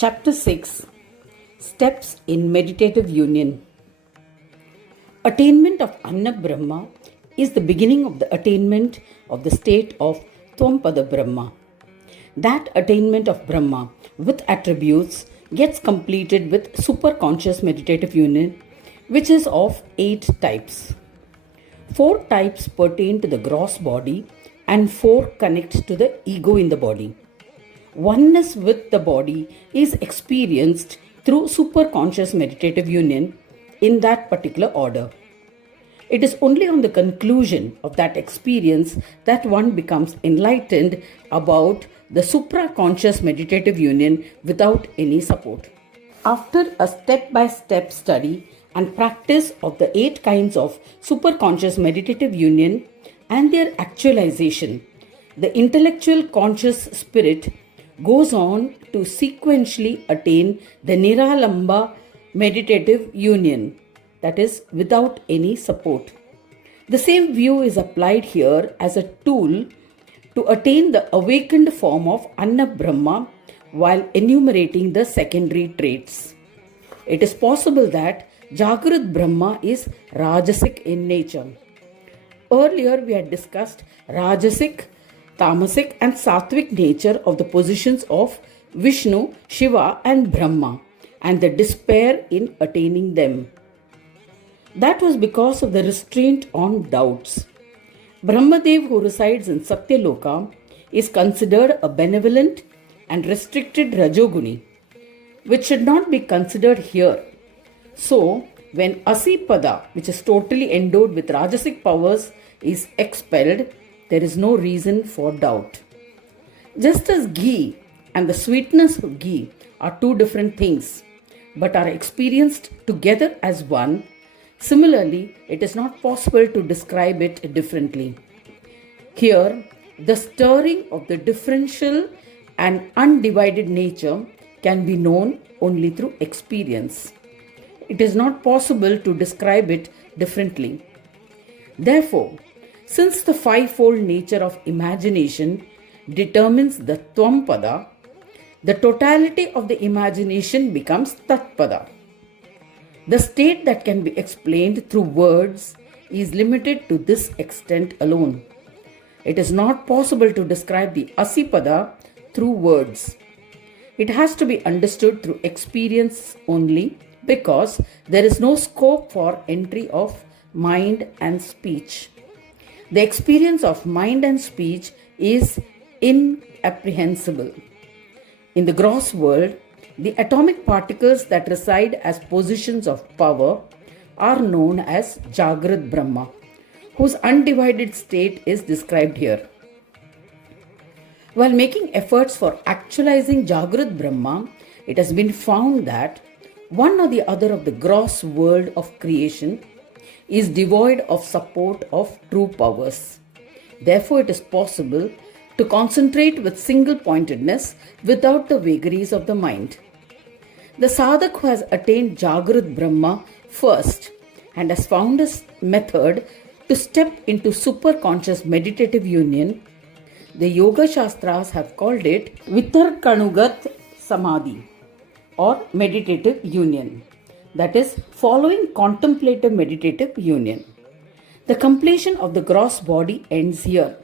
Chapter 6 Steps in Meditative Union. Attainment of Anna Brahma is the beginning of the attainment of the state of Tvampada Brahma. That attainment of Brahma with attributes gets completed with superconscious meditative union, which is of 8 types. 4 types pertain to the gross body and 4 connect to the ego in the body. Oneness with the body is experienced through superconscious meditative union in that particular order. It is only on the conclusion of that experience that one becomes enlightened about the supraconscious meditative union without any support. After a step-by-step study and practice of the 8 kinds of superconscious meditative union and their actualization, the intellectual conscious spirit goes on to sequentially attain the Niralamba meditative union, that is, without any support. The same view is applied here as a tool to attain the awakened form of Anna Brahma while enumerating the secondary traits. It is possible that Jagrat Brahma is Rajasic in nature. Earlier we had discussed Rajasic, Tamasic and Sattvic nature of the positions of Vishnu, Shiva and Brahma and the despair in attaining them. That was because of the restraint on doubts. Brahmadev, who resides in Satyaloka, is considered a benevolent and restricted Rajoguni, which should not be considered here. So, when Asipada, which is totally endowed with Rajasic powers, is expelled, there is no reason for doubt. Just as ghee and the sweetness of ghee are 2 different things, but are experienced together as one, similarly, it is not possible to describe it differently. Here, the stirring of the differential and undivided nature can be known only through experience. It is not possible to describe it differently. Therefore, since the 5-fold nature of imagination determines the Tvampada, the totality of the imagination becomes Tatpada. The state that can be explained through words is limited to this extent alone. It is not possible to describe the Asipada through words. It has to be understood through experience only because there is no scope for entry of mind and speech. The experience of mind and speech is inapprehensible. In the gross world, the atomic particles that reside as positions of power are known as Jagrat Brahma, whose undivided state is described here. While making efforts for actualizing Jagrat Brahma, it has been found that one or the other of the gross world of creation is devoid of support of true powers. Therefore, it is possible to concentrate with single-pointedness without the vagaries of the mind. The sadhak who has attained Jagrat Brahma first and has found a method to step into superconscious meditative union, the Yoga Shastras have called it Vitarkanugat Samadhi or meditative union. That is, following contemplative meditative union. The completion of the gross body ends here.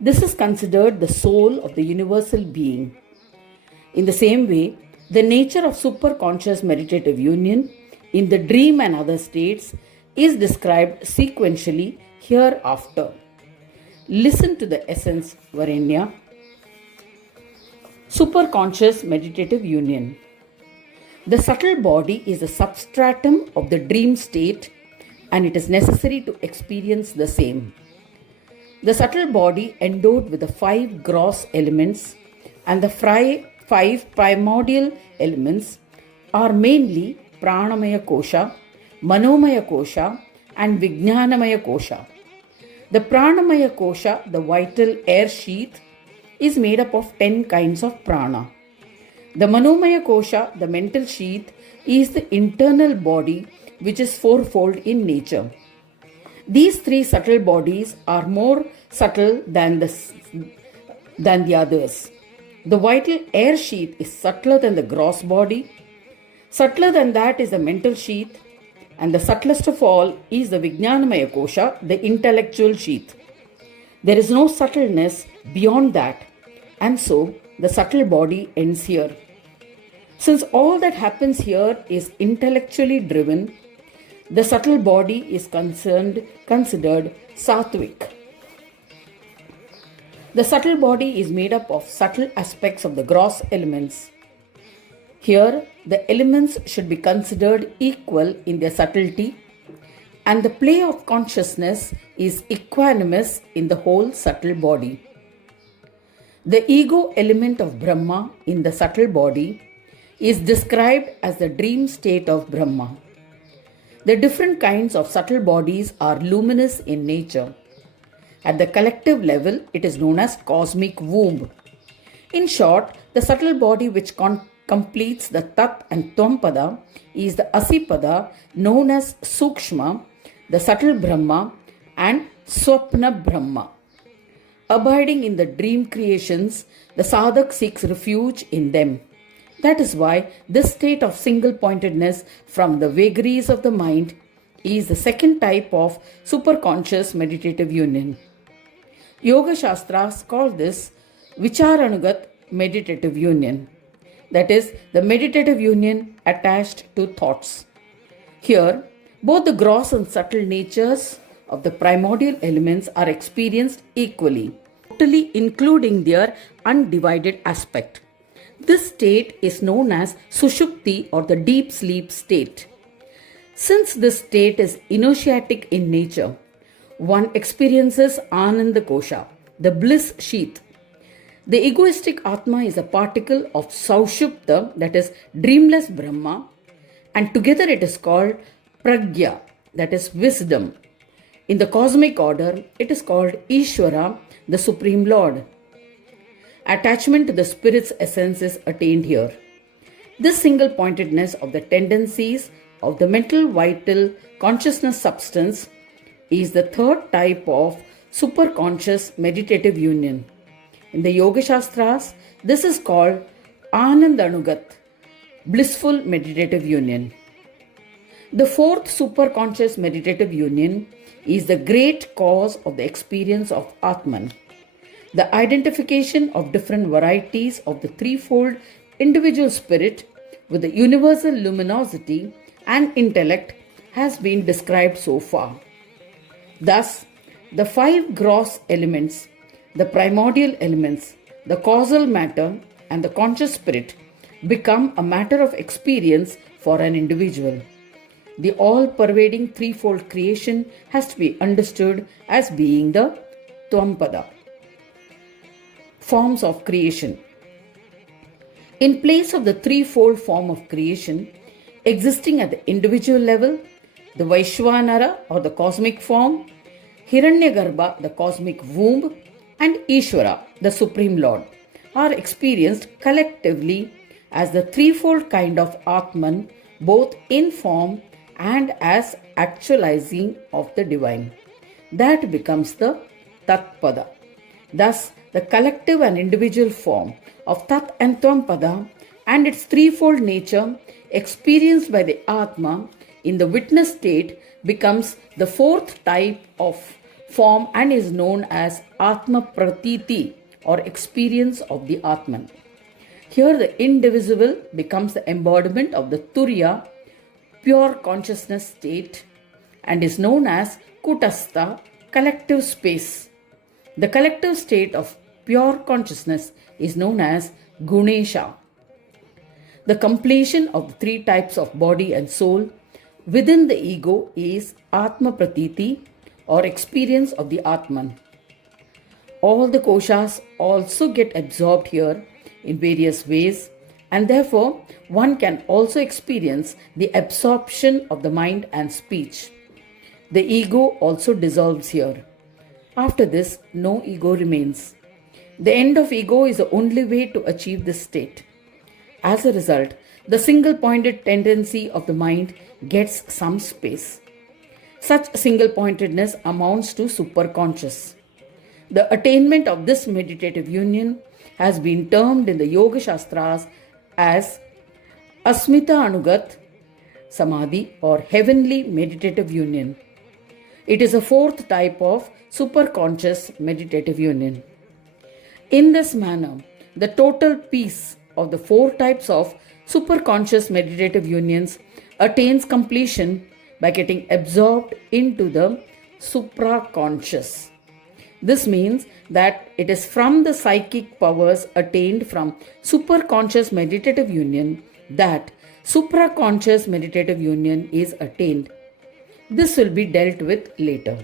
This is considered the soul of the universal being. In the same way, the nature of superconscious meditative union in the dream and other states is described sequentially hereafter. Listen to the essence, Varenya. Superconscious meditative union. The subtle body is the substratum of the dream state and it is necessary to experience the same. The subtle body endowed with the 5 gross elements and the 5 primordial elements are mainly Pranamaya Kosha, Manomaya Kosha and Vijnanamaya Kosha. The Pranamaya Kosha, the vital air sheath, is made up of 10 kinds of prana. The Manomaya Kosha, the mental sheath, is the internal body which is 4-fold in nature. These 3 subtle bodies are more subtle than the others. The vital air sheath is subtler than the gross body. Subtler than that is the mental sheath. And the subtlest of all is the Vijnanamaya Kosha, the intellectual sheath. There is no subtleness beyond that. And so the subtle body ends here. Since all that happens here is intellectually driven, the subtle body is considered sattvic. The subtle body is made up of subtle aspects of the gross elements. Here, the elements should be considered equal in their subtlety, and the play of consciousness is equanimous in the whole subtle body. The ego element of Brahma in the subtle body is described as the dream state of Brahma. The different kinds of subtle bodies are luminous in nature. At the collective level, it is known as cosmic womb. In short, the subtle body which completes the Tat and Tvam is the Asipada known as Sukshma, the subtle Brahma, and Swapna Brahma. Abiding in the dream creations, the sadhak seeks refuge in them. That is why this state of single-pointedness from the vagaries of the mind is the second type of superconscious meditative union. Yoga Shastras call this Vicharanugat meditative union. That is, the meditative union attached to thoughts. Here, both the gross and subtle natures of the primordial elements are experienced equally, totally including their undivided aspect. This state is known as Sushupti or the deep sleep state. Since this state is initiatic in nature, one experiences Ananda Kosha, the bliss sheath. The egoistic Atma is a particle of Saushupta, that is dreamless Brahma, and together it is called Pragya, that is wisdom. In the cosmic order, it is called Ishvara, the Supreme Lord. Attachment to the spirit's essence is attained here. This single-pointedness of the tendencies of the mental vital consciousness substance is the third type of superconscious meditative union. In the Yoga Shastras, this is called Anandanugat, blissful meditative union. The fourth superconscious meditative union is the great cause of the experience of Atman. The identification of different varieties of the threefold individual spirit with the universal luminosity and intellect has been described so far. Thus, the five gross elements, the primordial elements, the causal matter, and the conscious spirit become a matter of experience for an individual. The all-pervading threefold creation has to be understood as being the Tvampada. Forms of creation. In place of the threefold form of creation existing at the individual level, the Vaishwanara or the cosmic form, Hiranyagarbha, the cosmic womb, and Ishvara, the Supreme Lord, are experienced collectively as the threefold kind of Atman, both in form and as actualizing of the divine. That becomes the Tatpada. Thus, the collective and individual form of Tat and Tvampada and its threefold nature experienced by the Atma in the witness state becomes the fourth type of form and is known as Atma Pratiti or experience of the Atman. Here the indivisible becomes the embodiment of the Turiya, pure consciousness state, and is known as Kutastha, collective space. The collective state of pure consciousness is known as Gunesha. The completion of the three types of body and soul within the ego is Atma Pratiti or experience of the Atman. All the koshas also get absorbed here in various ways, and therefore one can also experience the absorption of the mind and speech. The ego also dissolves here. After this, no ego remains. The end of ego is the only way to achieve this state. As a result, the single-pointed tendency of the mind gets some space. Such single-pointedness amounts to superconscious. The attainment of this meditative union has been termed in the Yoga Shastras as Asmita Anugat Samadhi or heavenly meditative union. It is a fourth type of superconscious meditative union. In this manner, the total peace of the four types of superconscious meditative unions attains completion by getting absorbed into the supraconscious. This means that it is from the psychic powers attained from superconscious meditative union that supraconscious meditative union is attained. This will be dealt with later.